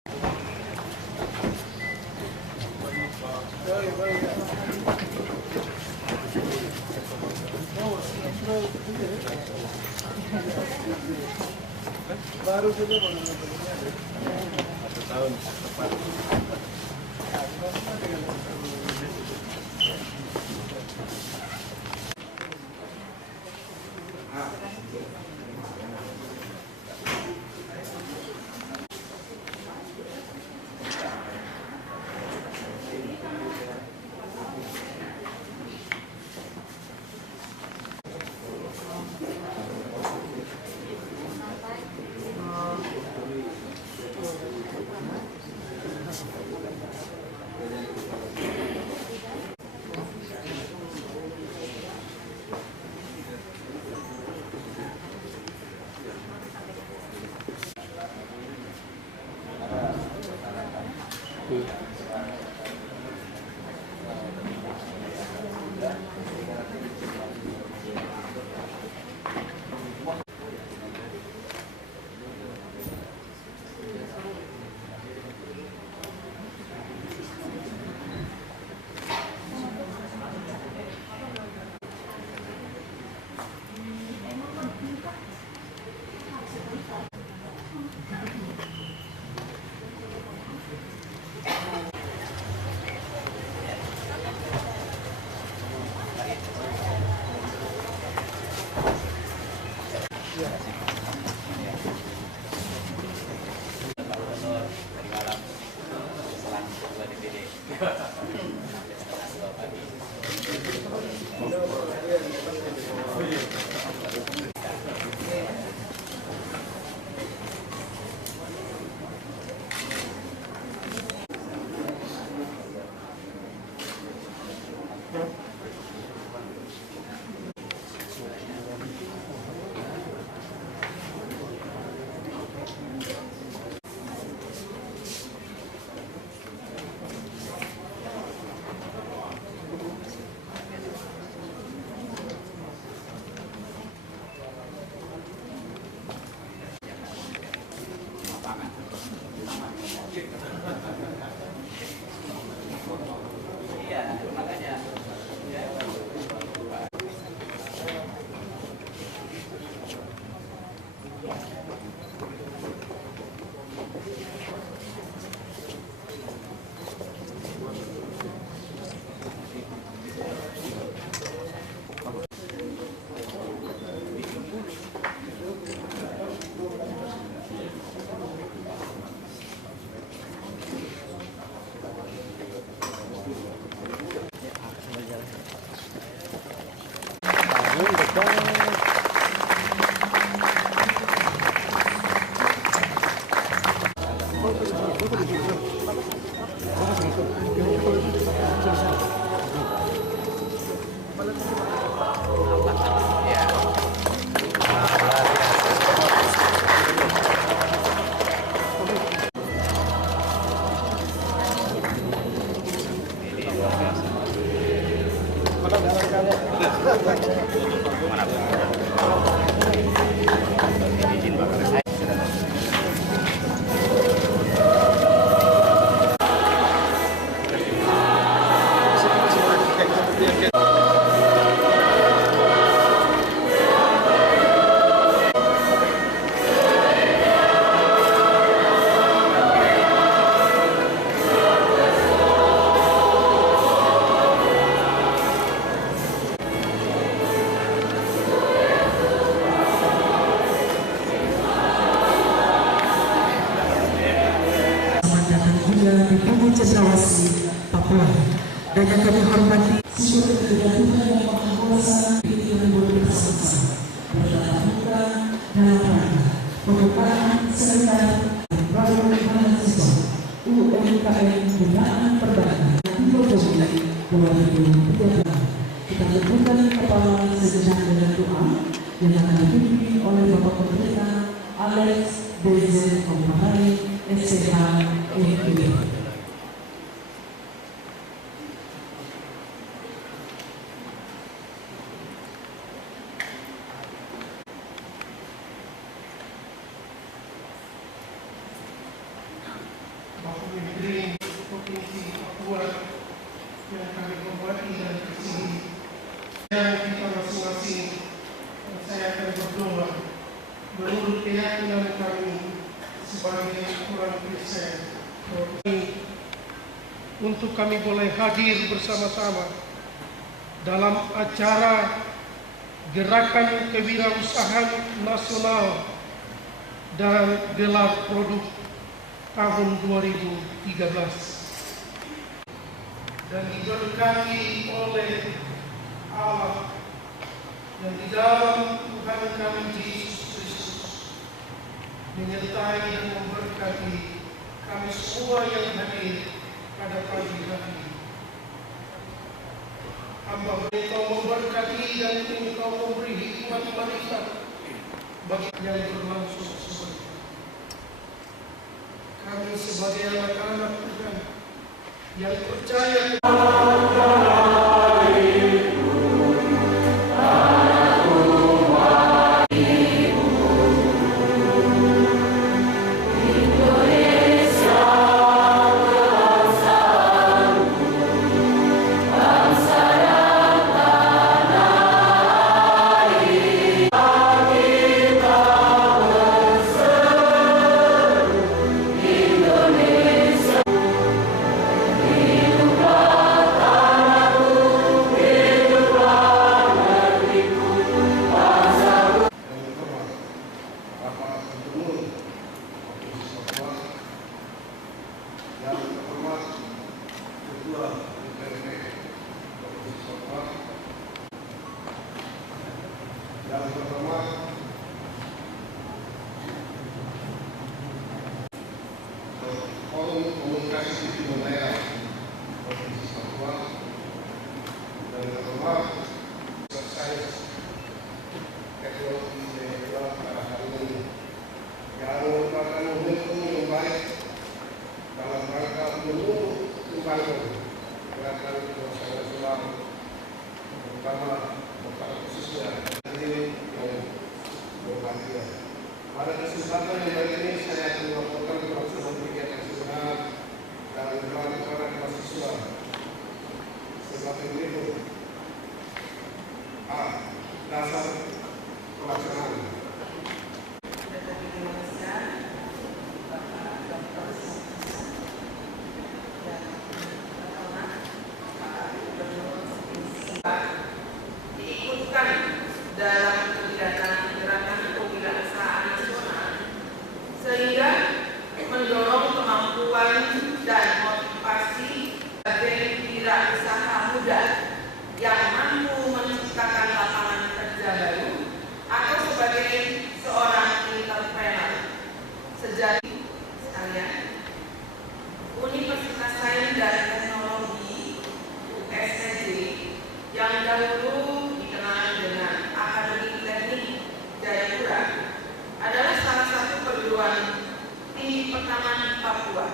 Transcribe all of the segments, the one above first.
Baru saja satu tahun tepat. Cendrawasih, Papua. Dan yang kami hormati seluruh kegiatan yang Maha Kuasa pikiran budi bersama bertatap muka dan rangka pengupahan serta baru mahasiswa UMKM binaan perbankan 2023. Kita berikan kepala sejenak dengan doa yang akan dipimpin oleh Bapak Pendeta Alex DZ Kompahari SCH MPB. peraturan Presiden untuk kami boleh hadir bersama-sama dalam acara Gerakan Kewirausahaan Nasional dan Gelar Produk tahun 2013 dan diberkati oleh Allah yang di dalam Tuhan kami Yesus Kristus menyertai dan memberkati kami semua yang hadir pada pagi hari. Hamba Engkau memberkati dan Engkau memberi hikmat marifat bagi yang berlangsung sebentar. Kami sebagai anak-anak Tuhan yang percaya Komunikasi Timur Daerah Provinsi Papua dan terhormat Sains Teknologi Digital pada hari ini yang merupakan momentum yang baik dalam rangka mendukung gerakan kewirausahaan nasional, terutama pada khususnya ini yang berbahagia. Pada kesempatan yang baik ini saya akan melaporkan pelaksanaan kegiatan sebenarnya dan mengenal para mahasiswa sebagai berikut. A. Dasar pelaksanaan. Diikutkan dalam kegiatan gerakan kewirausahaan nasional sehingga mendorong kemampuan dan motivasi sebagai wirausaha muda yang mampu menciptakan lapangan kerja baru atau sebagai seorang entrepreneur. Sejati sekalian, Universitas Sains dan Teknologi USTJ yang dahulu dikenal dengan Akademi Teknik Jayapura adalah salah satu perguruan tinggi pertama di Papua.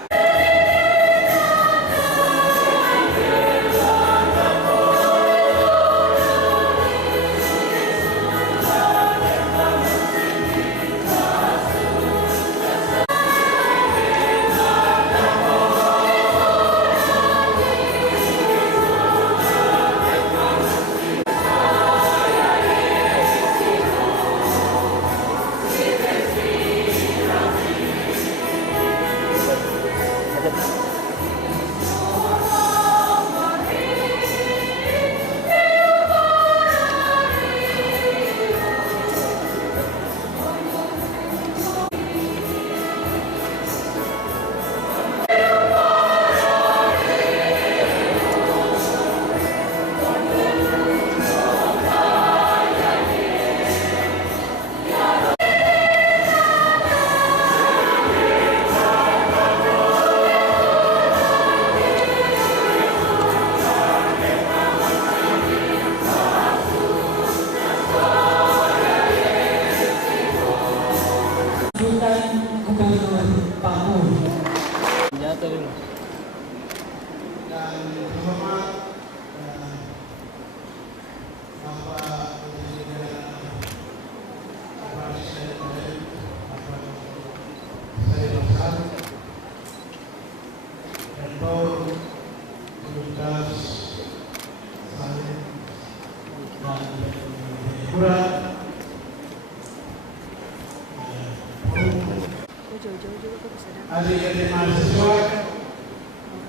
Jauh-jauh juga kok bisa adik-adik mahasiswa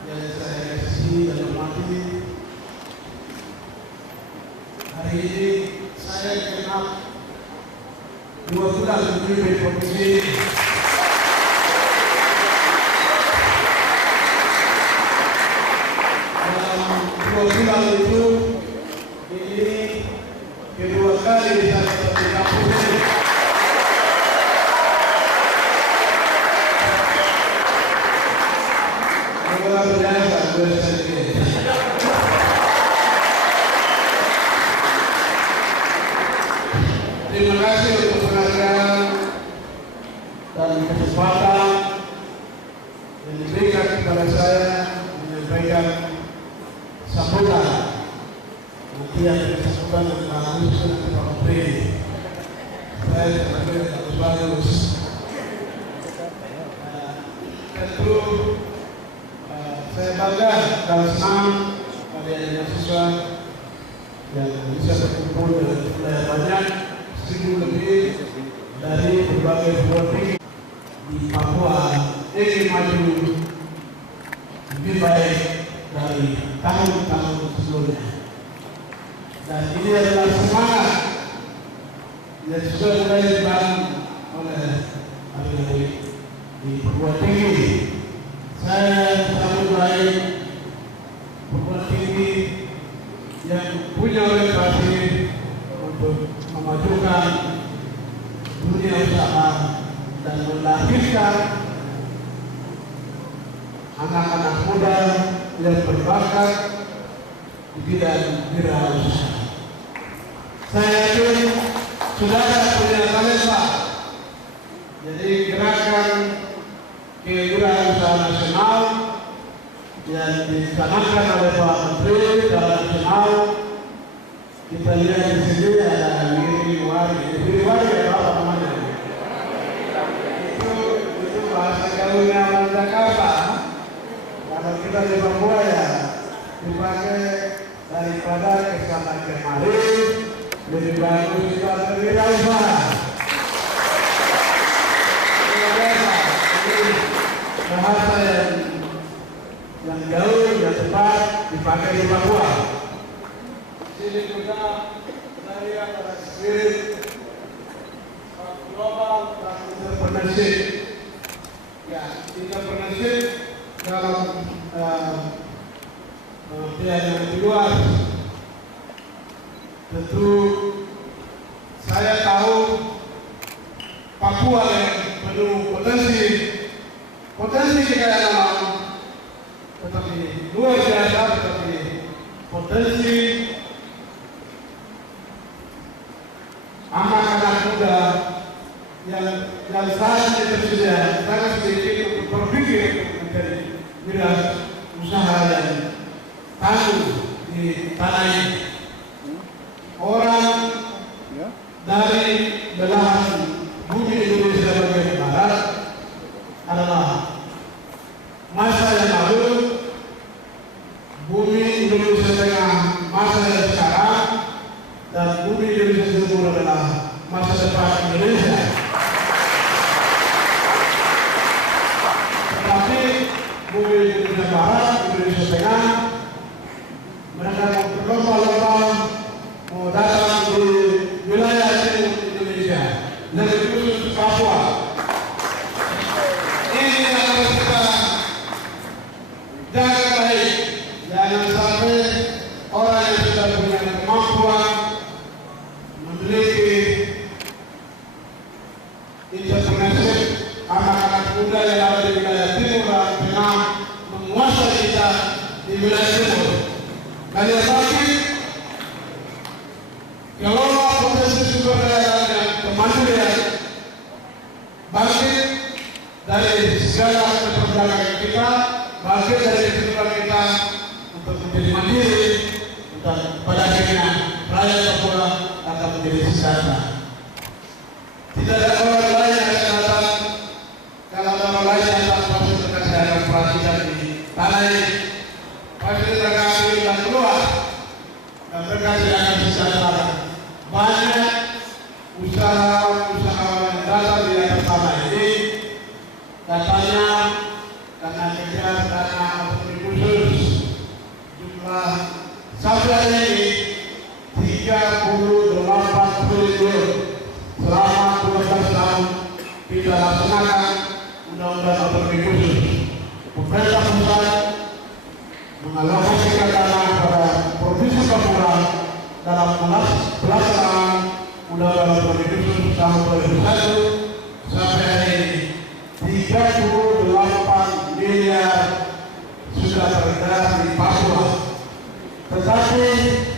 yang saya kasih dan hormati, hari ini saya genap 2 bulan memimpin provinsi. Dalam 2 bulan itu, ini kedua kali saya seperti kampung ini. Terima kasih untuk penghargaan dan kesempatan yang diberikan kepada saya menyampaikan sambutan. Nanti yang sambutan yang bagus untuk Pak Menteri. Saya sebagai bagus. Tentu saya bangga dan senang pada mahasiswa yang bisa berkumpul dengan jumlah banyak, 1.000 lebih dari berbagai provinsi di Papua ingin maju lebih baik dari tahun-tahun sebelumnya. Dan ini adalah semangat yang sudah mulai dibangun oleh adik-adik di perguruan tinggi. Saya sambut baik perguruan tinggi yang punya orientasi untuk memajukan dunia usaha dan melahirkan anak-anak muda yang berbakat di bidang wirausaha. Saya yakin saudara punya talenta. Jadi gerakan kewirausahaan nasional yang dicanangkan oleh Pak Menteri secara nasional, kita lihat di sini ada Wiri-wari apa namanya? Itu bahasa gaulnya orang Jakarta. Kalau kita di Papua ya dipakai daripada kesana kemari, lebih bagus kita berwirausaha. Bahasa yang jauh, yang tepat dipakai di Papua. Sini juga saya pada spirit global dan entrepreneurship. Ya, entrepreneurship dalam pilihan yang kedua. Tentu saya tahu Papua yang penuh potensi kekayaan alam, tetapi luar biasa, tetapi potensi anak-anak muda yang saat ini tersedia sangat sedikit untuk berpikir menjadi wirausaha yang tangguh di tanah ini. Orang dari belahan bumi Indonesia bagian barat adalah masa yang lalu, bumi Indonesia Tengah masa yang sekarang, dan bumi Indonesia Timur adalah masa depan Indonesia. Tetapi bumi Indonesia Barat, Indonesia Tengah, mereka berlomba-lomba mau datang di wilayah timur Indonesia, lebih khusus di Papua. Ini yang harus kita jaga baik. Jangan sampai orang yang sudah punya kemampuan memiliki entrepreneurship, anak-anak muda yang ada di wilayah timur dan tengah menguasai kita di wilayah timur. Kalian bangkit, kelola potensi sumber daya dan kemandirian, bangkit dari segala keterbelakangan kita, bangkit dari keterbelakangan kita untuk menjadi mandiri, dan pada akhirnya rakyat Papua akan menjadi sejahtera. Tidak ada orang lain yang akan datang. Kalau ada orang lain yang datang, pasti akan saya akan perhatikan di tanah ini. Pasti terkasih dan keluar, dan terkasih akan sejahtera. Banyak usaha-usaha yang datang di atas tanah ini, katanya pelaksanaan Undang-Undang Pemilu tahun 2001 sampai hari ini 38 miliar sudah beredar di Papua. Tetapi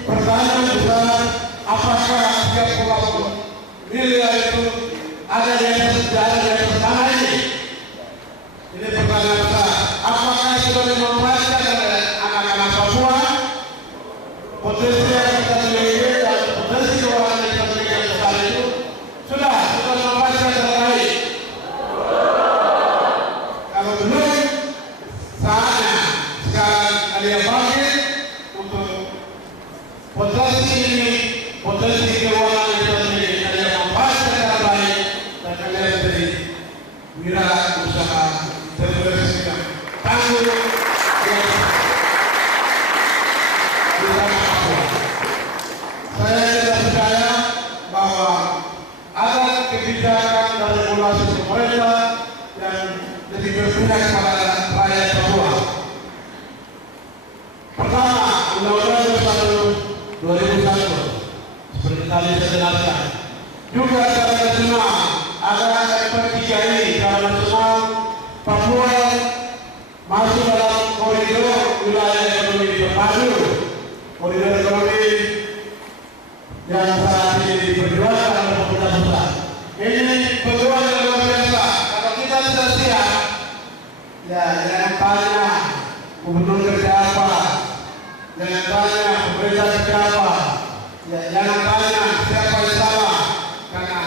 pertanyaan besar, apakah 30 miliar itu ada yang pertama ini? Ini pertanyaan besar. Apakah sudah dimanfaatkan oleh anak-anak Papua? Potensi yang kita miliki dan potensi keuangan yang kita miliki yang besar itu sudah dimanfaatkan dengan baik. Kalau belum, saatnya sekarang kalian bangkit untuk potensi ini, potensi keuangan yang kita miliki kalian manfaatkan secara baik dan kalian menjadi wirausaha terbersikan tangguh yang saya tidak percaya bahwa ada kebijakan dan regulasi pemerintah yang lebih berpihak kepada rakyat Papua. Pertama, Undang-Undang 2001 seperti tadi saya jelaskan. Juga secara nasional ada MP3 ini secara nasional Papua masuk dalam koridor wilayah ekonomi terpadu, koridor ekonomi yang saat ini diperjuangkan oleh pemerintah pusat. Ini perjuangan yang luar biasa. Kalau kita sudah siap, ya jangan tanya gubernur kerja apa, jangan tanya pemerintah kerja apa, ya jangan tanya siapa yang salah, karena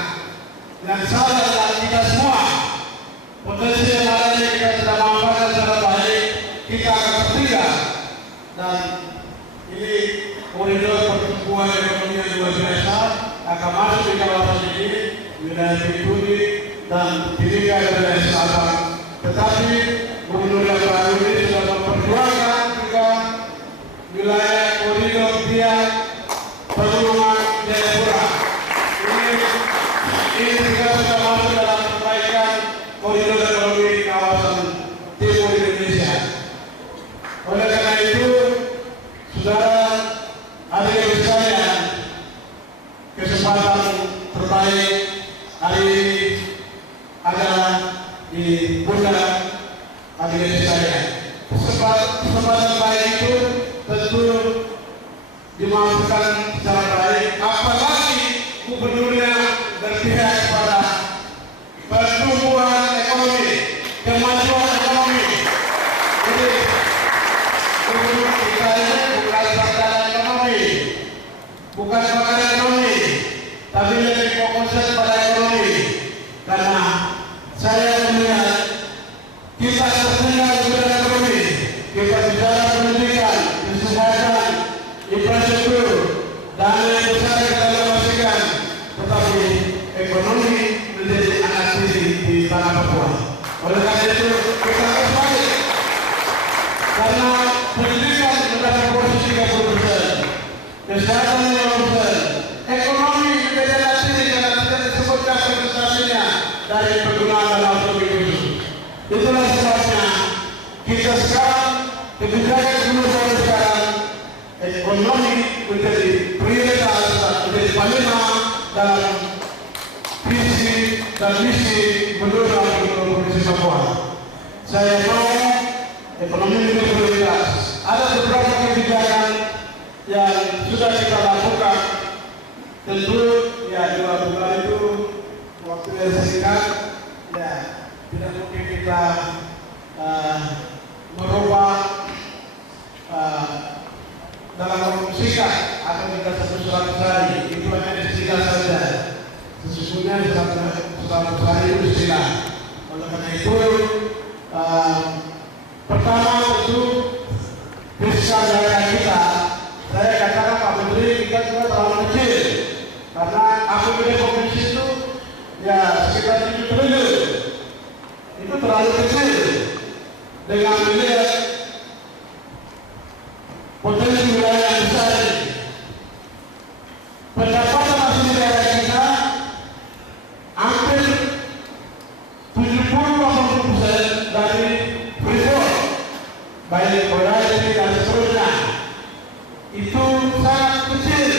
yang salah adalah kita semua. Potensi yang ada ini kita sudah manfaatkan secara baik, kita akan tertinggal. Dan ini koridor pertumbuhan ekonomi yang luar biasa akan masuk di kawasan ini, wilayah Bintuni dan Timika dan wilayah selatan. Tetapi gubernur yang baru ini sudah memperjuangkan juga wilayah koridor Biak Pegunungan Jayapura. Ini juga sudah masuk dalam perbaikan koridor ekonomi di kawasan timur Indonesia. Oleh karena itu, saudara hadirin sekalian, kesempatan terbaik hari ini adalah di pundak hadirin sekalian. Kesempatan baik itu tentu dimanfaatkan secara baik, apalagi gubernurnya berpihak kepada pertumbuhan ekonomi, kemajuan ekonomi. Jadi gubernur kita ini bukan sarjana ekonomi, bukan pakar ekonomi, tapi lebih fokus pada ekonomi. Karena saya melihat kita tertinggal di bidang ekonomi, kita bicara pendidikan, kesehatan, infrastruktur, dan yang besar kita alokasikan, tetapi ekonomi menjadi anak tiri di tanah Papua. Oleh karena itu kita harus balik, karena pendidikan mendapat porsi 30%, kesehatan 50%, ekonomi menjadi anak tiri karena tidak disebutkan presentasinya dari penggunaan dalam pemilu. Itulah sebabnya kita sekarang kebijakan gubernur sekarang ekonomi menjadi prioritas dan menjadi panglima dalam visi dan misi menurut Provinsi Papua. Saya mau ekonomi menjadi prioritas. Ada beberapa kebijakan yang sudah kita lakukan. Tentu ya 2 bulan itu waktu yang singkat, ya tidak mungkin kita merubah dalam waktu singkat atau kita 100 hari. Itu hanya istilah saja. Sesungguhnya 100 hari itu istilah. Oleh karena itu, pertama itu fiskal daerah kita. Saya katakan Pak Menteri, kita juga terlalu kecil. Karena APBD provinsi itu ya sekitar 7 triliun. Itu terlalu kecil. Dengan melihat potensi wilayah yang besar ini, pendapatan asli daerah kita hampir 70-80% dari freeport, baik royalti dan seterusnya. Itu sangat kecil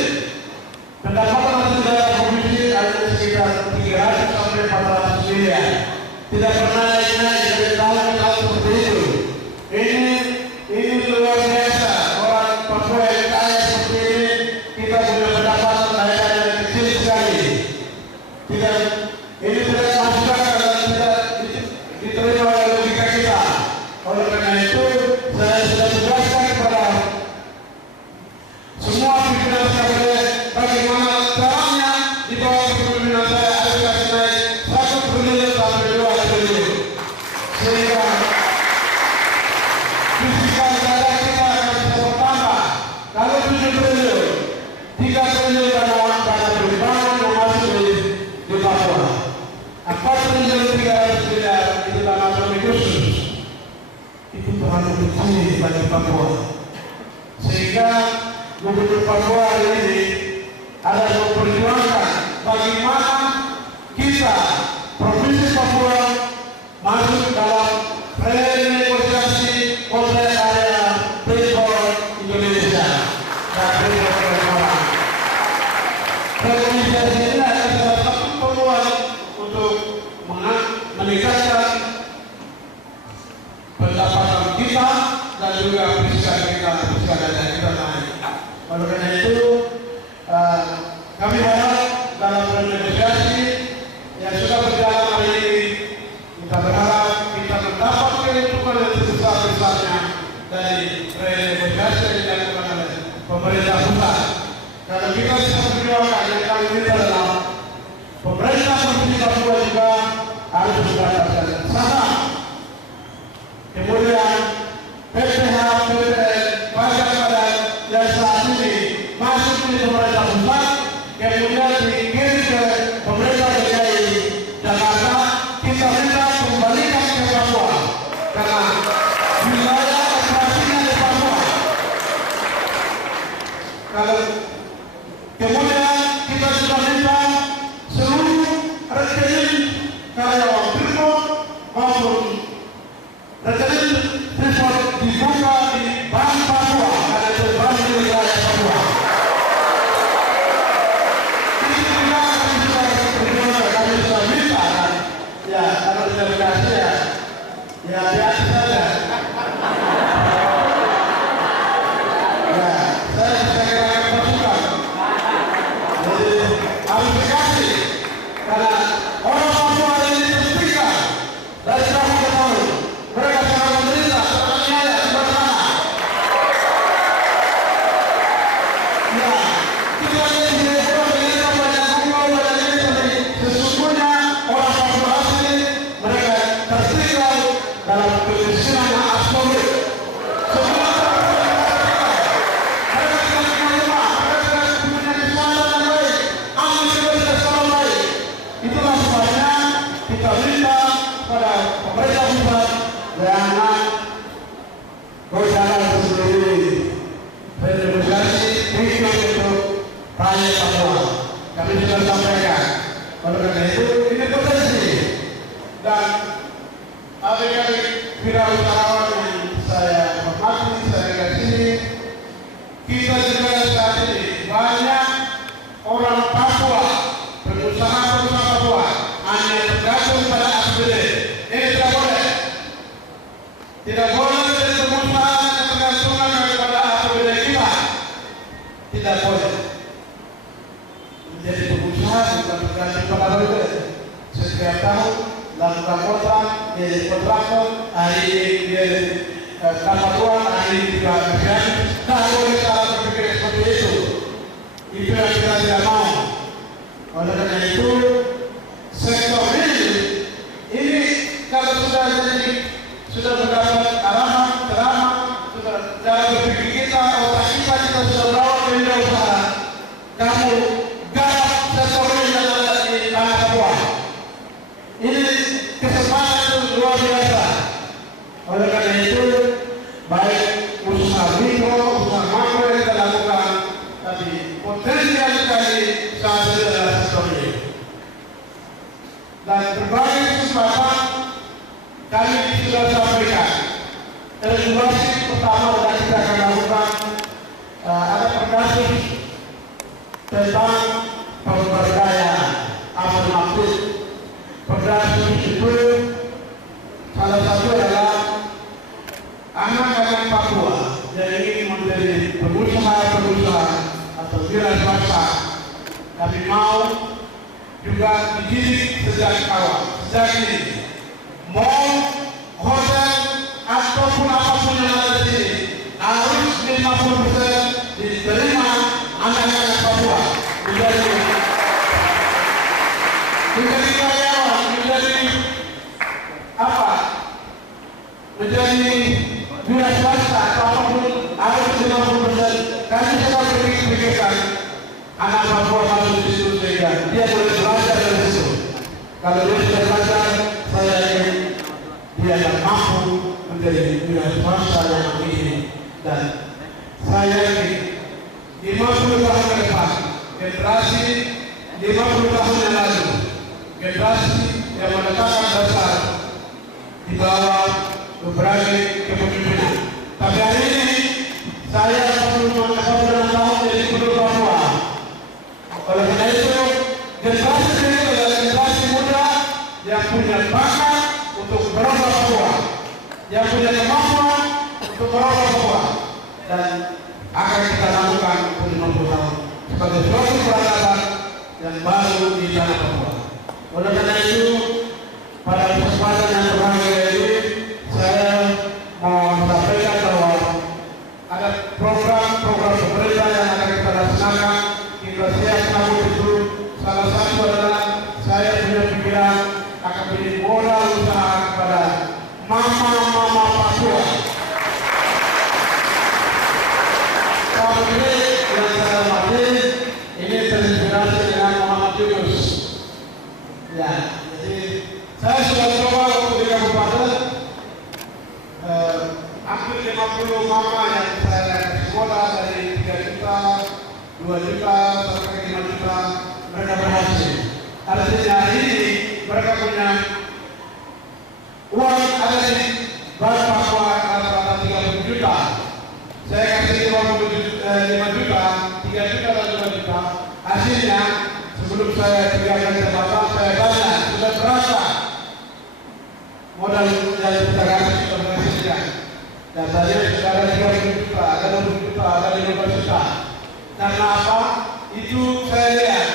itu terlalu kecil bagi Papua. Sehingga Gubernur Papua hari ini ada memperjuangkan bagaimana kita Provinsi Papua masuk dalam renegosiasi kontrak area Freeport Indonesia dan Freeport Indonesia. Renegosiasi ini adalah salah satu peluang untuk meningkatkan pendapatan kita dan juga fiscal dana kita naik. Oleh karena itu, kami harap dalam renegosiasi yang sudah berjalan hari ini, kita berharap kita mendapat keuntungan yang sebesar-besarnya dari renegosiasi yang dilakukan oleh pemerintah pusat. Kalau kita bisa berjuangkan yang kami minta adalah pemerintah Provinsi Papua juga harus mendapatkan saham. Kemudian PPH, PPN, pajak badan yang saat ini masuk di pemerintah pusat, kemudian dikirim ke pemerintah DKI Jakarta, kita minta kembalikan ke Papua karena wilayah operasinya di Papua. Kalau kemudian kita sudah minta seluruh rekening karyawan Freeport maupun rekening Freeport dibuka di Bank Papua karena itu bank di wilayah Papua. Ini juga kami sudah minta ya kalau tidak dikasih ya biasa saja. Ya saya bisa kira-kira pasukan. Jadi harus dikasih karena orang Papua ini terpisah dari tahun ke tahun. Mereka sangat menderita, sangat nyala, bagaimana? Ya, kita ini orang menderita banyak bunga, banyak ini, tapi sesungguhnya orang Papua asli mereka tertinggal dalam kemiskinan yang absolut. Semua mereka tidak punya rumah, mereka tidak punya kesehatan yang baik, aman juga tidak selalu baik. Itulah sebabnya kita minta pada pemerintah pusat jangan berjalan sendiri. Renegosiasi ikut untuk rakyat Papua. Kami sudah sampaikan. Oleh karena itu ini potensi dan adik-adik wirausahawan yang saya hormati, saya kasih. Kita juga saat ini banyak orang Papua, pengusaha-pengusaha Papua hanya tergantung pada APBD. Ini tidak boleh. Tidak boleh menjadi pengusaha yang tergantungan kepada APBD kita. Tidak boleh. Menjadi pengusaha bukan tergantung pada APBD. Setiap tahun lakukan kontrak, jadi kontraktor, hari ini dia dapat uang, hari ini juga kerjaan. Tidak boleh cara berpikir seperti itu. Itu yang kita tidak mau. Oleh karena itu, sektor ini kalau sudah mendapat arahan, ceramah, sudah cara berpikir kita, otak kita sudah bawa ke dunia usaha. Kamu garap sektor ini yang ada di tanah Papua. Ini kesempatan luar biasa. Oleh karena itu, baik usaha mikro, usaha makro yang kita lakukan, tapi potensial sekali saat ini adalah sektor ini. Dan berbagai kesempatan kami sudah sampaikan. Regulasi pertama yang kita akan lakukan ada perkasus tentang pemberdayaan atau maksud perkasus itu salah satu adalah anak-anak Papua yang ingin menjadi pengusaha atau wira swasta. Kami mau juga dididik sejak awal, sejak ini. Mau hotel ataupun apapun yang ada di sini harus 50% diterima anak-anak Papua menjadi karyawan, menjadi wira swasta atau apapun harus 50%. Kami sedang berpikirkan anak Papua harus di situ sehingga dia boleh belajar dari situ. Kalau dia sudah belajar, saya ingin dia yang mampu menjadi bangsa yang begini. Dan saya yakin 50 tahun ke depan, generasi 50 tahun yang lalu, generasi yang meletakkan dasar di bawah berbagai kepemimpinan. Tapi hari ini saya 46 tahun jadi gubernur Papua. Oleh karena itu, generasi ini adalah generasi muda yang punya bakat untuk merubah Papua, yang punya kemampuan untuk merubah Papua, dan akan kita lakukan untuk 50 tahun sebagai suatu peradaban yang baru di tanah Papua. Oleh karena itu, pada kesempatan yang berbahagia ini, saya mau sampaikan bahwa ada program-program pemerintah yang akan kita laksanakan. Kita siap sambut itu. Salah satu adalah saya punya pikiran akan beri modal usaha kepada mama-mama Papua. Tahun ini yang saya hormati, ini terinspirasi dengan Muhammad Yunus. Ya, jadi saya sudah coba untuk di kabupaten hampir 50 mama yang saya sekolah dari 3 juta, 2 juta sampai 5 juta, mereka berhasil. Artinya hari ini mereka punya uang ada di Bank Papua rata-rata 30 juta. Saya kasih 5 juta, 3 juta dan 2 juta. Hasilnya sebelum saya tinggalkan jabatan, saya tanya sudah berapa modal yang kita kasih kita menghasilkan. Dan saya sudah ada 30 juta, ada 20 juta, ada 15 juta. Karena apa? Itu saya lihat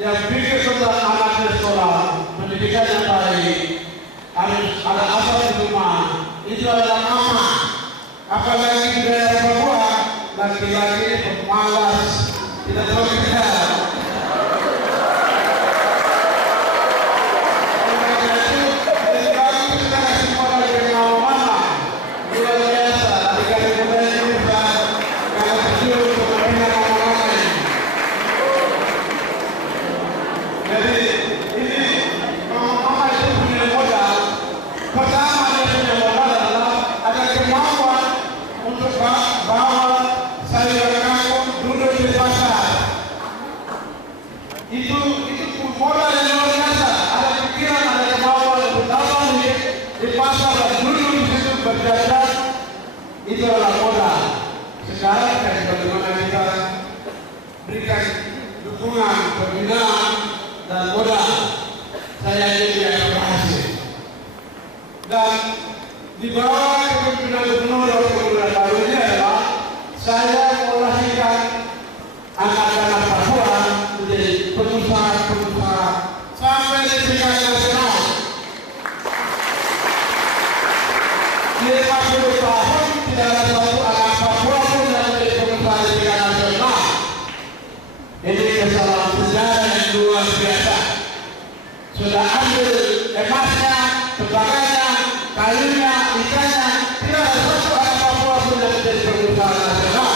yang pikir tentang anaknya sekolah, pendidikan yang baik, harus ada asal di rumah. Itu adalah mama. Apalagi di daerah Papua, laki-laki pemalas, tidak tahu kerja. Itu adalah modal. Sekarang bagaimana kita berikan dukungan, pembinaan dan modal. Saya ini akan berhasil. Dan di bawah kepemimpinan gubernur dan gubernur baru ini adalah saya melahirkan anak-anak Papua menjadi pengusaha-pengusaha sampai di tingkat nasional. 50 tahun tidak ada satu anak Papua pun yang menjadi pengusaha di tingkat nasional. Ini kesalahan sejarah yang luar biasa. Sudah ambil emasnya, tembakanya, kayunya, ikannya, tidak ada satu anak Papua pun yang menjadi pengusaha nasional.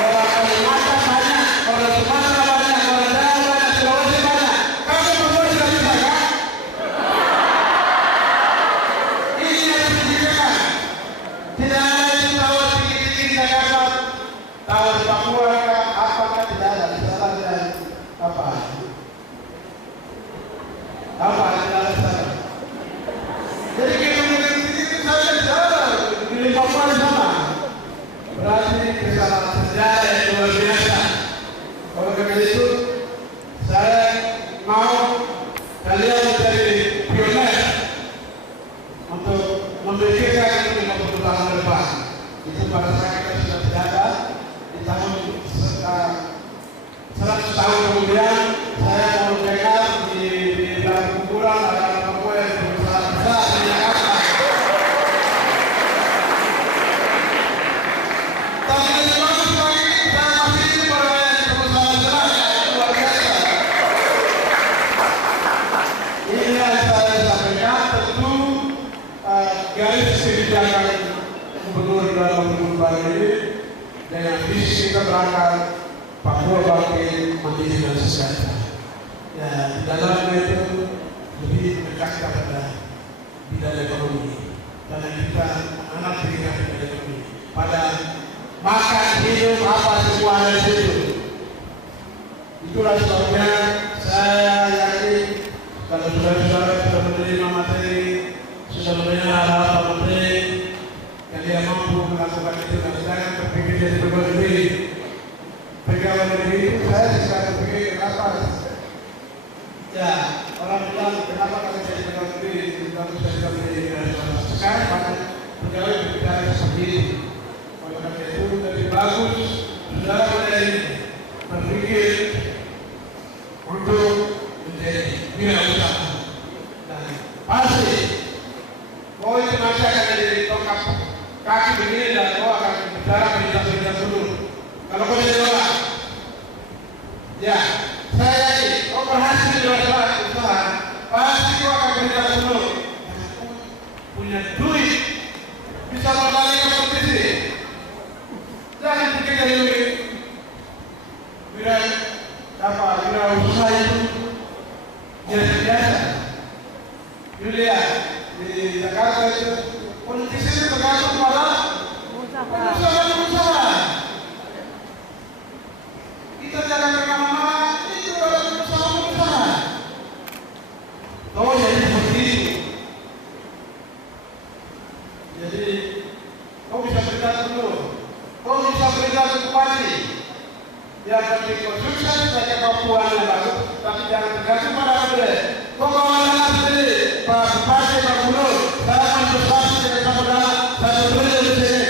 Orang Kalimantan banyak, orang Sumatera banyak, orang Jawa banyak, Sulawesi banyak. Kamu semua sudah bisa kan? Ini yang disediakan. Tidak ada itu tawar tinggi-tinggi Jakarta, tawar Papua, apakah tidak ada? Tidak ada apa? Apa tidak ada sana? Jadi kita tinggi-tinggi saja di sana, di Papua di sana. Berarti kesalahan sejarah yang luar biasa. Oleh karena itu, saya mau kalian menjadi pioner untuk memikirkan itu 50 tahun ke depan. Itu pada saat kita sudah tidak ada di tahun 100 tahun kemudian, saya mau dengar di dalam kuburan ada Papua yang berusaha besar di Jakarta. Tapi lebih bagus lagi, saya masih ingin berada di perusahaan besar yang luar biasa. Ini yang saya sampaikan, tentu garis kebijakan gubernur dalam gubernur baru ini dengan visi kita berangkat Papua bangkit, mandiri dan sejahtera. Ya, di dalamnya itu lebih dekat kepada bidang ekonomi. Karena kita anak pendidikan bidang ekonomi. Pada makan, hidup, apa semua ada di situ. Itulah sebabnya saya yakin kalau saudara-saudara sudah menerima materi, sudah mendengar apa materi, yang dia mampu melakukan itu dan jangan berpikir dari berbagai diri. Pegawai negeri itu saya suka berpikir kenapa? Ya, orang bilang kenapa kalau jadi pegawai negeri tidak bisa menjadi pegawai. Sekarang banyak pegawai berbicara seperti itu. Oleh karena itu lebih bagus saudara menjadi berpikir untuk menjadi wirausaha. Dan pasti kau itu nanti akan jadi tongkat kaki begini dan kau akan bicara berita-berita dulu. Kalau kau jadi orang, ya saya yakin kau berhasil di usaha, pasti kau akan berita dulu. Punya duit, bisa modalin kompetisi. Jangan pikir dari duit. Wirausaha itu biasa-biasa. Julia di Jakarta itu politisi itu tergantung pada usaha. Kita jangan kemana-mana, itu adalah usaha. Oh jadi seperti itu. Jadi kau bisa berita dulu, kau bisa berita ke bupati. Ya penting kau sukses saja kau pulang yang bagus, tapi jangan tergantung pada orang. Kau bawa anak sendiri, Pak Bupati, Pak Gubernur, saya manifestasi dengan saudara, saya berdiri di sini.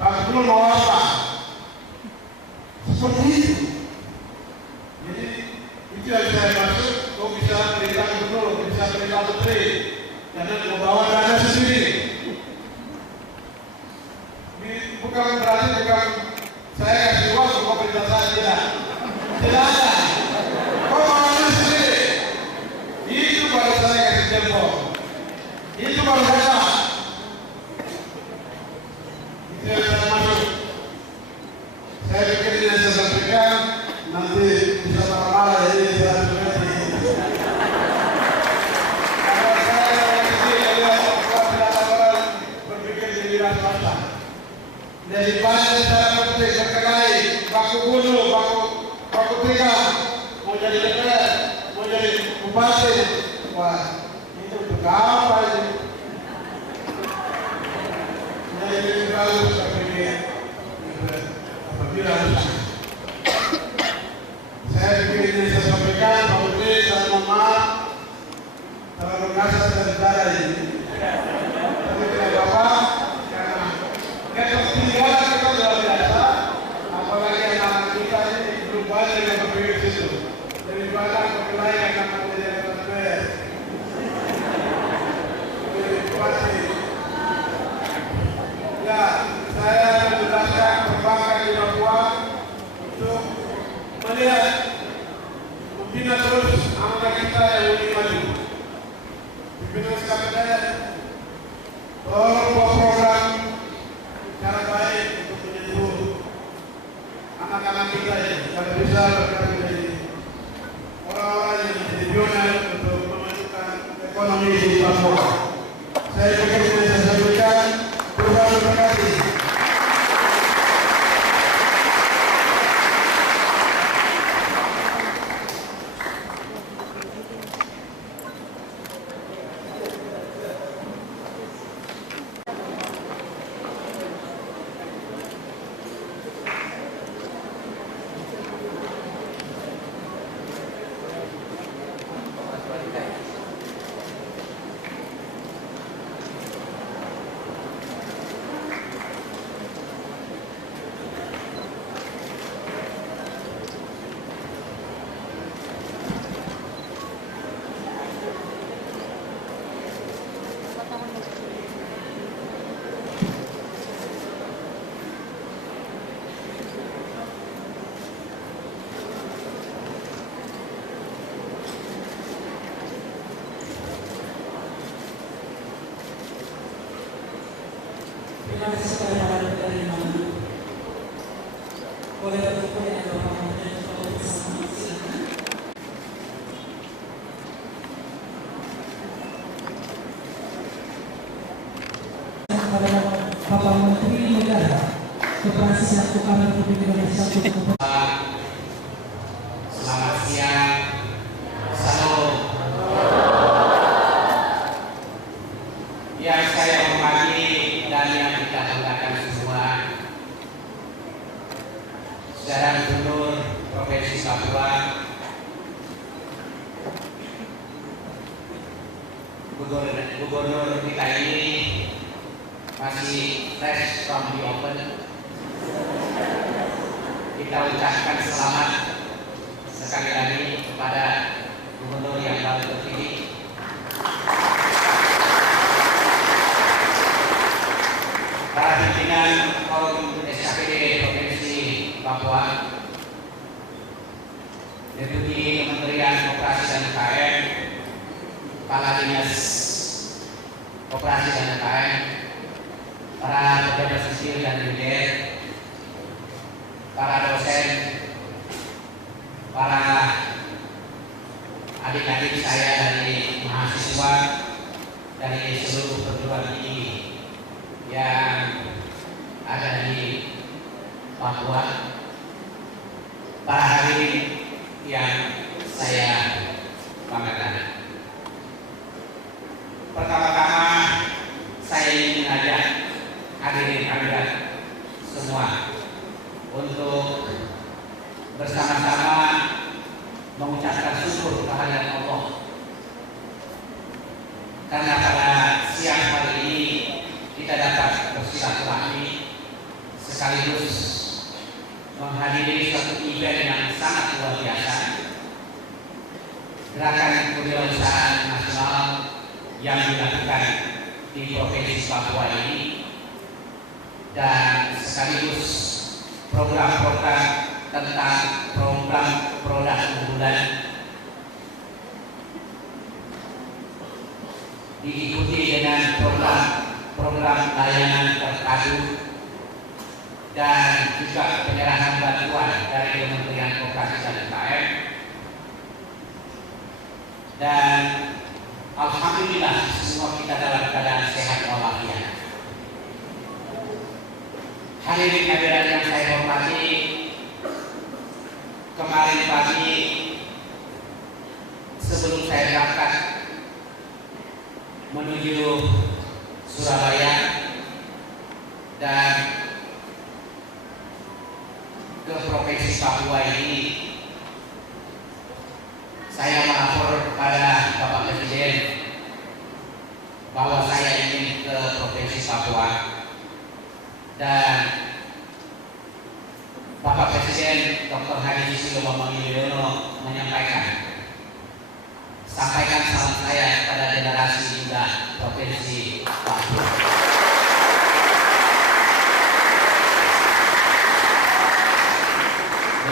Pak Gubernur mau apa? Seperti itu. Jadi itu yang saya maksud. Kau bisa berita Gubernur, bisa berita Menteri, jangan kau bawa dana sendiri. Bukan saya kasih uang untuk berita saya tidak ada. Kau bawa dana sendiri. Itu baru saya kasih tempo. Itu baru saya. Itu yang saya maksud. Saya pikir ini saya sampaikan nanti bisa marah-marah jadi saya mengerti. Kalau saya tidak orang berpikir di wilayah swasta. Dari banyak saya berkenai baku gunung, baku tiga, mau jadi DPR, mau jadi bupati. Wah, itu untuk apa ini? Jadi kalau saya pikir apabila saya pikir ini saya sampaikan, Pak Menteri, saya mohon maaf terlalu kasar dan bicara ini. Tapi tidak apa-apa, karena ketertinggalan kita sudah biasa, apalagi anak kita ini belum banyak yang berpikir situ. Jadi banyak berkenai yang akan menjadi DPR. Ya, saya menjelaskan perbankan di Papua untuk melihat membina terus anak kita yang ingin maju. Pimpinan kabinet tolong buat program cara baik untuk menyentuh anak-anak kita yang kalau bisa mereka menjadi orang-orang yang menjadi pioner untuk memajukan ekonomi di Papua. Saya pikir ini saya sampaikan. Terima kasih. Terima kasih kepada para penerima. Boleh berkumpul dengan Bapak Menteri untuk bersama, silakan. kepada Bapak Menteri Negara Koperasi dan Keuangan Republik Indonesia untuk Selamat siang, salam. Yang saya hormati dan yang kita banggakan semua, Saudara Gubernur Provinsi Papua, Gubernur kita ini masih fresh from the open. Kita ucapkan selamat sekali lagi kepada Gubernur yang baru terpilih. Para pimpinan Forum SKPD Provinsi Papua, Deputi Kementerian Koperasi dan UKM, Kepala Dinas Koperasi dan UKM, para pejabat sipil dan militer, para dosen, para adik-adik saya dari mahasiswa dari seluruh perguruan tinggi yang ada di Papua, para hadirin yang saya banggakan. Pertama-tama saya ingin mengajak hadirin semua untuk bersama-sama mengucapkan syukur kehadirat Allah, karena pada siang hari ini kita dapat bersilaturahmi sekaligus menghadiri suatu event yang sangat luar biasa, gerakan kewirausahaan nasional yang dilakukan di Provinsi Papua ini, dan sekaligus program-program tentang program produk unggulan diikuti dengan program layanan terpadu dan juga penyerahan bantuan dari Kementerian Koperasi dan UKM. Dan alhamdulillah semua kita dalam keadaan sehat walafiat. Hadirin hadirat yang saya hormati, kemarin pagi sebelum saya berangkat menuju Surabaya dan ke Provinsi Papua ini, saya melapor kepada Bapak Presiden bahwa saya ingin ke Provinsi Papua, dan Bapak Presiden Dr. Haji Susilo Bambang Yudhoyono menyampaikan, sampaikan salam saya kepada generasi muda Provinsi Papua.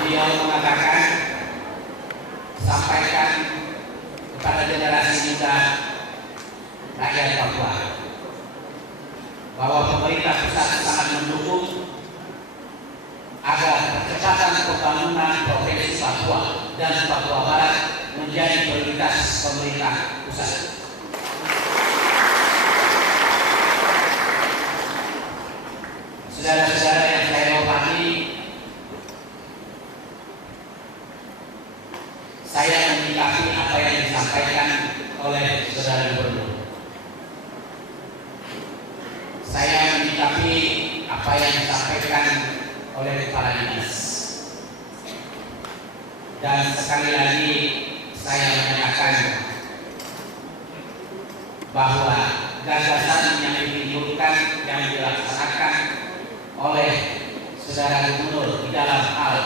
Beliau mengatakan, sampaikan kepada generasi muda rakyat Papua bahwa pemerintah pusat sangat mendukung agar percepatan pembangunan Provinsi Papua dan Papua Barat menjadi prioritas pemerintah pusat. Saudara-saudara yang saya hormati, saya menyikapi apa yang disampaikan oleh Saudara Gubernur. Saya menyikapi apa yang disampaikan oleh Kepala Dinas. Dan sekali lagi saya menyatakan bahwa gagasan yang ditimbulkan, yang dilaksanakan oleh Saudara Gubernur di dalam hal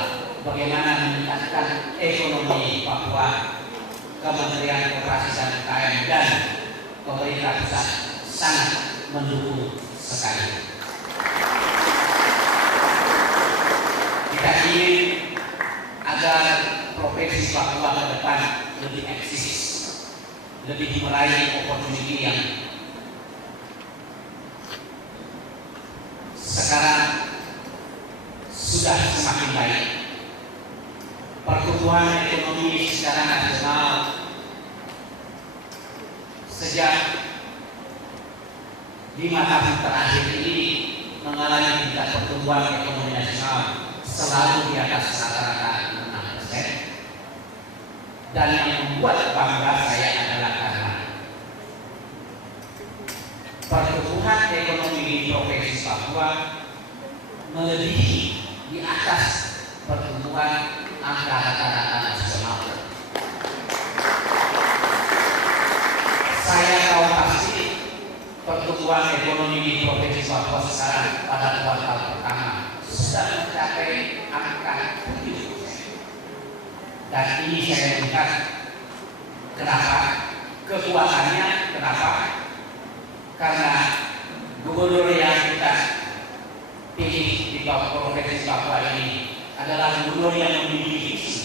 bagaimana meningkatkan ekonomi Papua, Kementerian Koperasi dan UKM dan pemerintah pusat sangat mendukung sekali. Kita ingin agar Provinsi Papua ke depan lebih eksis, lebih meraih opportunity yang sekarang sudah semakin baik. Pertumbuhan ekonomi secara nasional sejak 5 tahun terakhir ini mengalami tingkat pertumbuhan ekonomi nasional selalu di atas rata-rata 6%. Dan yang membuat bangga saya adalah karena pertumbuhan ekonomi di Provinsi Papua melebihi di atas pertumbuhan angka rata-rata nasional. Saya tahu pasti pertumbuhan ekonomi di Provinsi Papua sekarang pada kuartal pertama sudah mencapai angka 7%. Dan ini saya melihat kenapa kekuatannya, kenapa? Karena gubernur yang kita pilih di Provinsi Papua ini adalah gubernur yang memiliki visi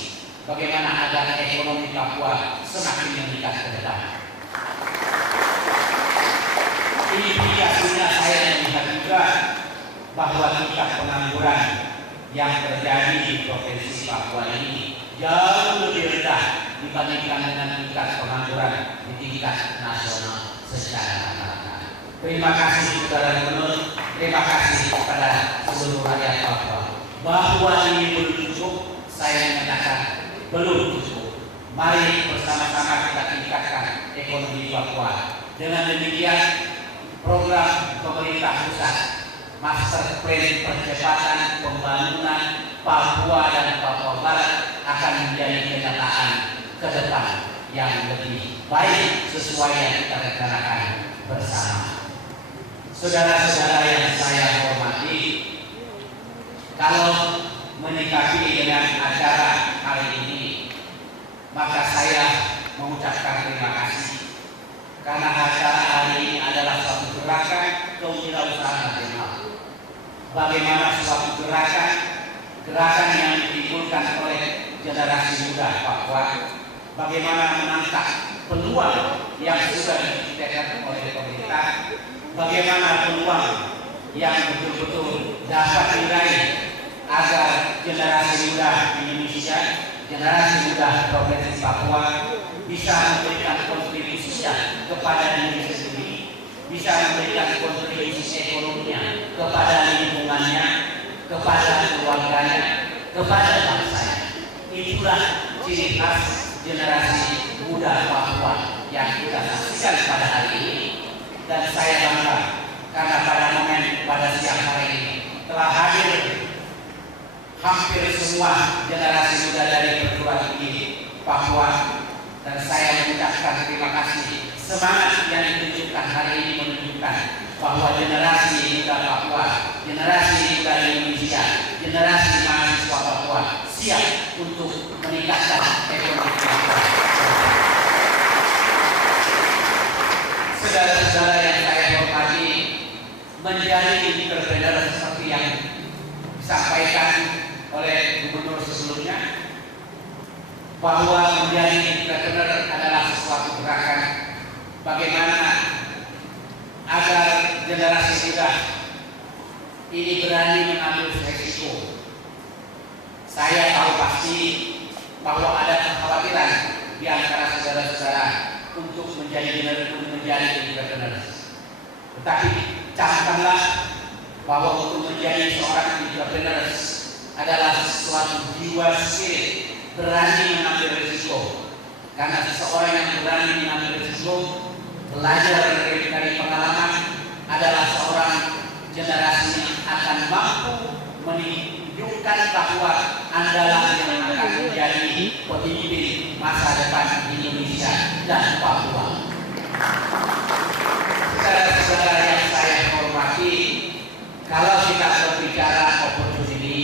bagaimana agar ekonomi Papua semakin meningkat ke depan. Ini indikasinya saya melihat juga bahwa tingkat pengangguran yang terjadi di Provinsi Papua ini jauh lebih rendah dibandingkan dengan tingkat pengangguran di tingkat nasional secara rata-rata. Terima kasih Saudara Gubernur, terima kasih kepada seluruh rakyat Papua. Bahwa ini belum cukup, saya menyatakan belum cukup. Mari bersama-sama kita tingkatkan ekonomi Papua. Dengan demikian, program pemerintah pusat Master Plan Percepatan Pembangunan Papua dan Papua Barat akan menjadi kenyataan ke depan yang lebih baik sesuai yang kita rencanakan bersama. Saudara-saudara yang saya hormati, kalau menyikapi dengan acara hari ini, maka saya mengucapkan terima kasih karena acara hari ini adalah suatu gerakan kewirausahaan nasional. Bagaimana suatu gerakan yang ditimbulkan oleh generasi muda Papua, bagaimana menangkap peluang yang sudah diciptakan oleh pemerintah, bagaimana peluang yang betul-betul dapat diraih agar generasi muda Indonesia, generasi muda Provinsi Papua bisa memberikan kontribusinya kepada diri sendiri, bisa memberikan kontribusi ekonominya kepada lingkungannya, kepada keluarganya, kepada bangsanya. Itulah ciri khas generasi muda Papua yang kita saksikan pada hari ini. Dan saya bangga karena pada siang hari ini telah hadir hampir semua generasi muda dari perguruan tinggi Papua. Dan saya mengucapkan terima kasih. Semangat yang ditunjukkan hari ini menunjukkan bahwa generasi muda Papua, generasi muda Indonesia, generasi mahasiswa Papua siap untuk meningkatkan ekonomi Papua. Saudara-saudara yang saya hormati, menjadi entrepreneur seperti yang disampaikan oleh gubernur sebelumnya, bahwa menjadi entrepreneur adalah sesuatu gerakan bagaimana agar generasi muda ini berani mengambil resiko. Saya tahu pasti bahwa ada kekhawatiran di antara saudara-saudara untuk menjadi entrepreneur. Tetapi camkanlah bahwa untuk menjadi seorang entrepreneur adalah sesuatu jiwa spirit, berani mengambil risiko. Karena seseorang yang berani mengambil risiko, belajar dari pengalaman, adalah seorang generasi yang akan mampu menunjukkan bahwa andalah yang akan menjadi pemimpin masa depan Indonesia dan Papua. Saudara-saudara yang saya hormati, kalau kita berbicara opportunity,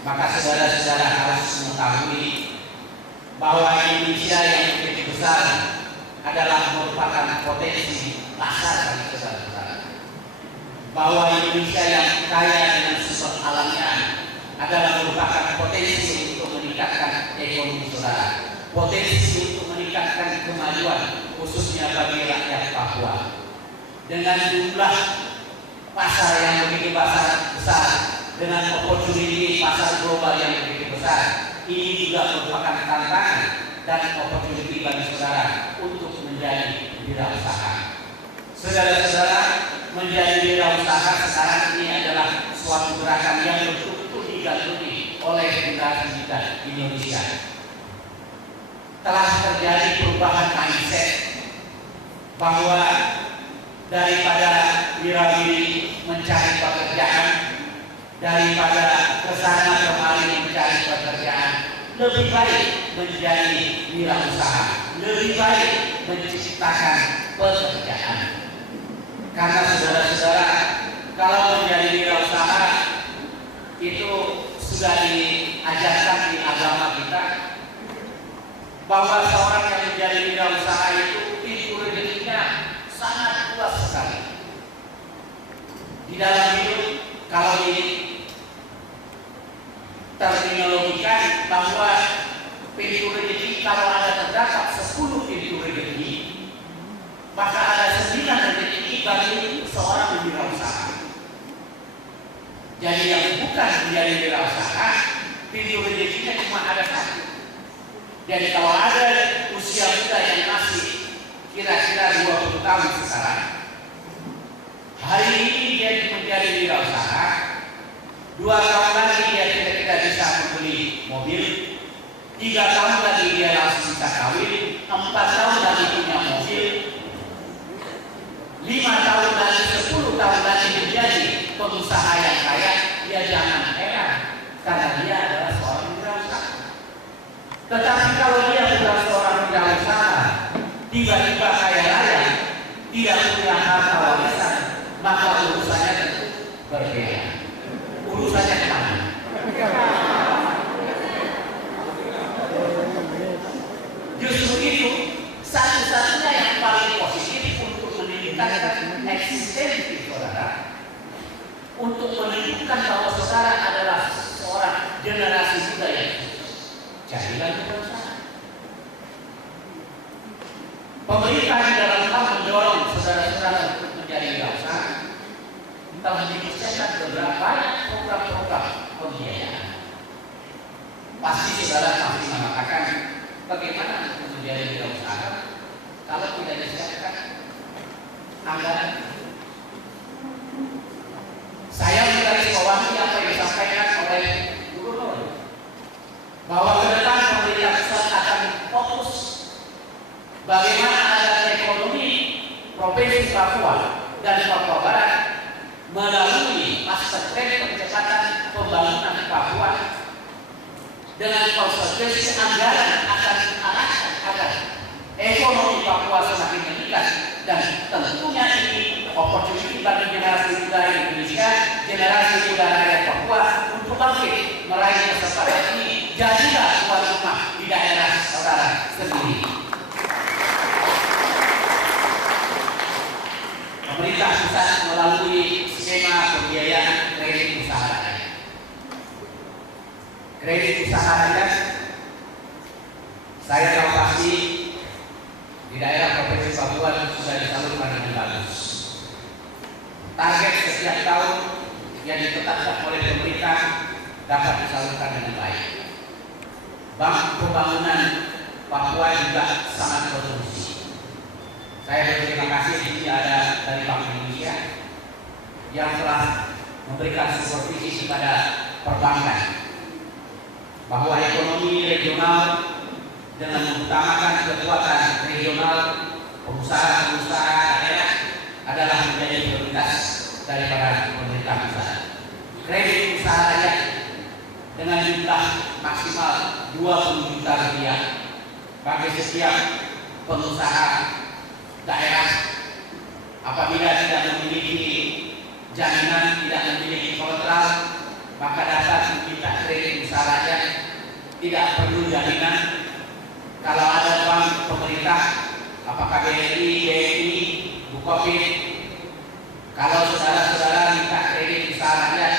maka saudara-saudara harus mengetahui bahwa Indonesia yang begitu besar adalah merupakan potensi pasar bagi saudara-saudara. Bahwa Indonesia yang kaya dengan sumber alamnya adalah merupakan potensi untuk meningkatkan ekonomi saudara, potensi untuk meningkatkan kemajuan khususnya bagi rakyat Papua. Dengan jumlah pasar yang begitu besar, dengan opportunity pasar global yang begitu besar, ini juga merupakan tantangan dan opportunity bagi saudara untuk menjadi wirausaha. Saudara-saudara, menjadi wirausaha sekarang ini adalah suatu gerakan yang betul-betul digandrungi oleh generasi kita di Indonesia. Telah terjadi perubahan mindset bahwa daripada wirawiri mencari pekerjaan, daripada kesana kemari mencari pekerjaan, lebih baik menjadi wirausaha, lebih baik menciptakan pekerjaan. Karena saudara-saudara, kalau menjadi wirausaha itu sudah diajarkan di agama kita bahwa seorang yang menjadi wirausaha itu pintu rezekinya sangat luas sekali. Di dalam hidup, kalau terminologikan bahwa pintu rezeki, kalau ada terdapat 10 pintu rezeki, maka ada 9 rezeki bagi seorang wirausaha. Jadi yang bukan menjadi wirausaha, pintu rezekinya cuma ada 1. Jadi kalau ada usia muda yang masih kira-kira 20 tahun sekarang, hari ini dia menjadi wirausaha, 2 tahun lagi dia kira-kira bisa membeli mobil, 3 tahun lagi dia langsung bisa kawin, 4 tahun lagi punya mobil, 5 tahun lagi, 10 tahun lagi menjadi pengusaha yang kaya. Dia jangan heran karena dia adalah seorang wirausaha. Tetapi kalau dia bukan seorang wirausaha, tiba-tiba kaya raya, tidak punya harta warisan, maka urusannya tentu berbeda. Urusannya kemana? Justru itu satu-satunya yang paling positif untuk meningkatkan eksistensi saudara, untuk menunjukkan bahwa saudara adalah seorang generasi muda yang jadilah wirausaha. Pemerintah di dalam hal mendorong saudara-saudara untuk menjadi wirausaha telah menyukseskan beberapa program-program pembiayaan. Pasti saudara pasti mengatakan bagaimana untuk menjadi wirausaha kalau tidak disiapkan anggaran. Saya menggarisbawahi apa yang disampaikan oleh Gubernur bahwa ke depan pemerintah pusat akan fokus bagaimana agar ekonomi Provinsi Papua dan Papua Barat melalui master plan percepatan pembangunan Papua dengan konsentrasi anggaran akan diarahkan agar ekonomi Papua semakin meningkat, dan tentunya ini opportunity bagi generasi muda Indonesia, generasi muda rakyat Papua untuk bangkit meraih kesempatan ini. Jadilah tuan rumah di daerah saudara sendiri. Pemerintah pusat melalui skema pembiayaan kredit usaha rakyat. Kredit usaha rakyat, saya tahu pasti di daerah Provinsi Papua sudah disalurkan dengan bagus. Target setiap tahun yang ditetapkan oleh pemerintah dapat disalurkan dengan baik. Bank Pembangunan Papua juga sangat berfungsi. Saya berterima kasih ini ada dari Bank Indonesia yang telah memberikan supervisi kepada perbankan bahwa ekonomi regional dengan mengutamakan kekuatan regional, pengusaha-pengusaha daerah adalah menjadi prioritas daripada pemerintah pusat. Kredit usaha rakyat dengan jumlah maksimal 20 juta rupiah bagi setiap pengusaha daerah apabila tidak memiliki jaminan, tidak memiliki kontrak, maka dapat meminta kredit usaha rakyat, tidak perlu jaminan. Kalau ada bank pemerintah, apakah BRI, BNI, Bukopin, kalau saudara-saudara minta kredit usaha rakyat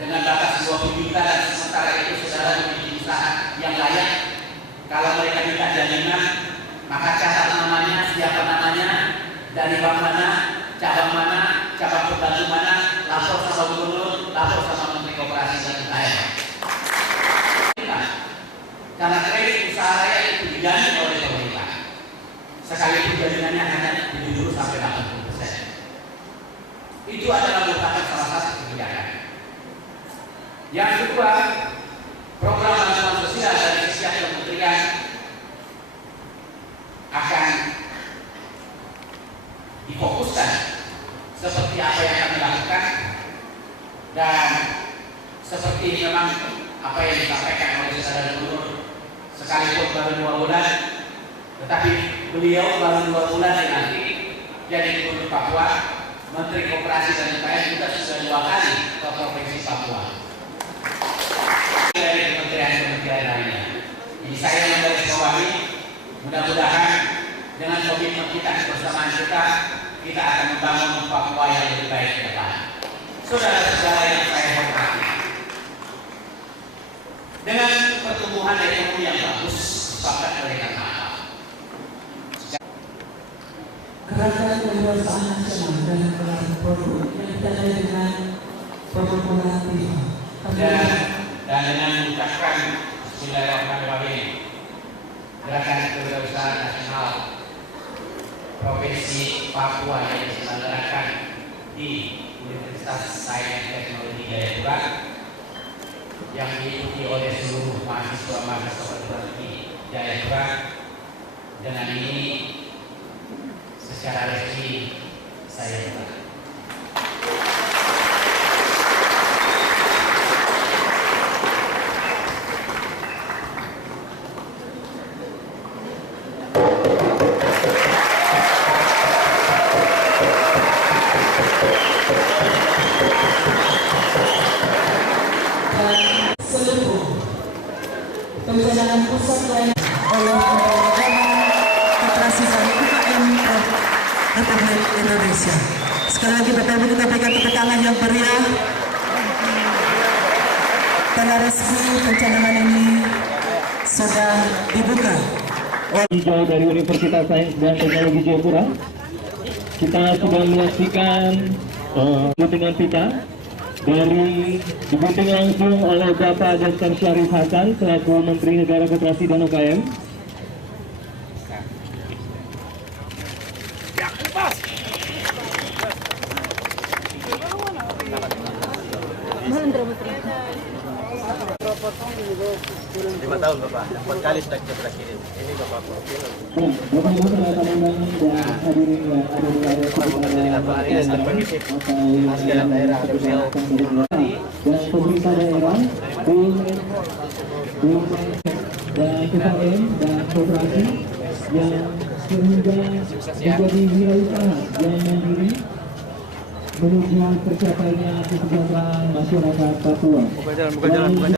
dengan batas 20 juta dan sementara itu saudara memiliki usaha yang layak, kalau mereka minta jaminan, maka catat namanya, siapa namanya, dari bank mana, cabang pembantu mana, lapor sama gubernur, lapor sama menteri koperasi dan daerah. Karena kredit usaha rakyat itu dijamin oleh pemerintah, sekalipun jaminannya hanya 70 sampai 80%. Itu adalah merupakan salah satu kebijakan. Yang kedua, program bantuan sosial dari setiap kementerian akan difokuskan seperti apa yang kami lakukan, dan seperti memang apa yang disampaikan oleh saudara gubernur, sekalipun baru 2 bulan, tetapi beliau baru 2 bulan nanti jadi gubernur Papua, Menteri Koperasi dan UKM juga sudah 2 kali ke Provinsi Papua dari kementerian-kementerian lainnya. Jadi saya menggarisbawahi, mudah-mudahan dengan komitmen kita, kebersamaan kita akan membangun Papua yang lebih baik ke depan. Saudara-saudara yang saya hormati, dengan pertumbuhan ekonomi yang bagus disebabkan oleh karena apa? Gerakan Kewirausahaan Nasional dan Pengembangan Produk yang ditandai dengan perkumpulan FIFA. Dan dengan mengucapkan Bismillahirrahmanirrahim, Gerakan Kewirausahaan Nasional Provinsi Papua yang diselenggarakan di Universitas Sains dan Teknologi Jayapura yang diikuti oleh seluruh mahasiswa perguruan tinggi Jayapura, dengan ini secara resmi saya buka. Penjagaan pusat lain oleh Koperasi dan UKM Republik Indonesia. Sekali lagi Bapak Ibu kita berikan tepuk tangan yang meriah. Tanda resmi pencanangan ini sudah dibuka. Hijau dari Universitas Sains dan Teknologi Jayapura. Kita sudah menyaksikan guntingan pita digunting langsung oleh Bapak Dr. Syarif Hasan selaku Menteri Negara Koperasi dan UKM. Lima tahun Bapak, 4 kali sudah kita kirim. Ini Bapak profil. Bapak Ibu tenaga undangan dan hadirin yang ada di area sekitar daerah dan pemerintah daerah, dan UKM dan koperasi yang sehingga menjadi wirausaha yang mandiri menuju tercapainya kesejahteraan masyarakat Papua.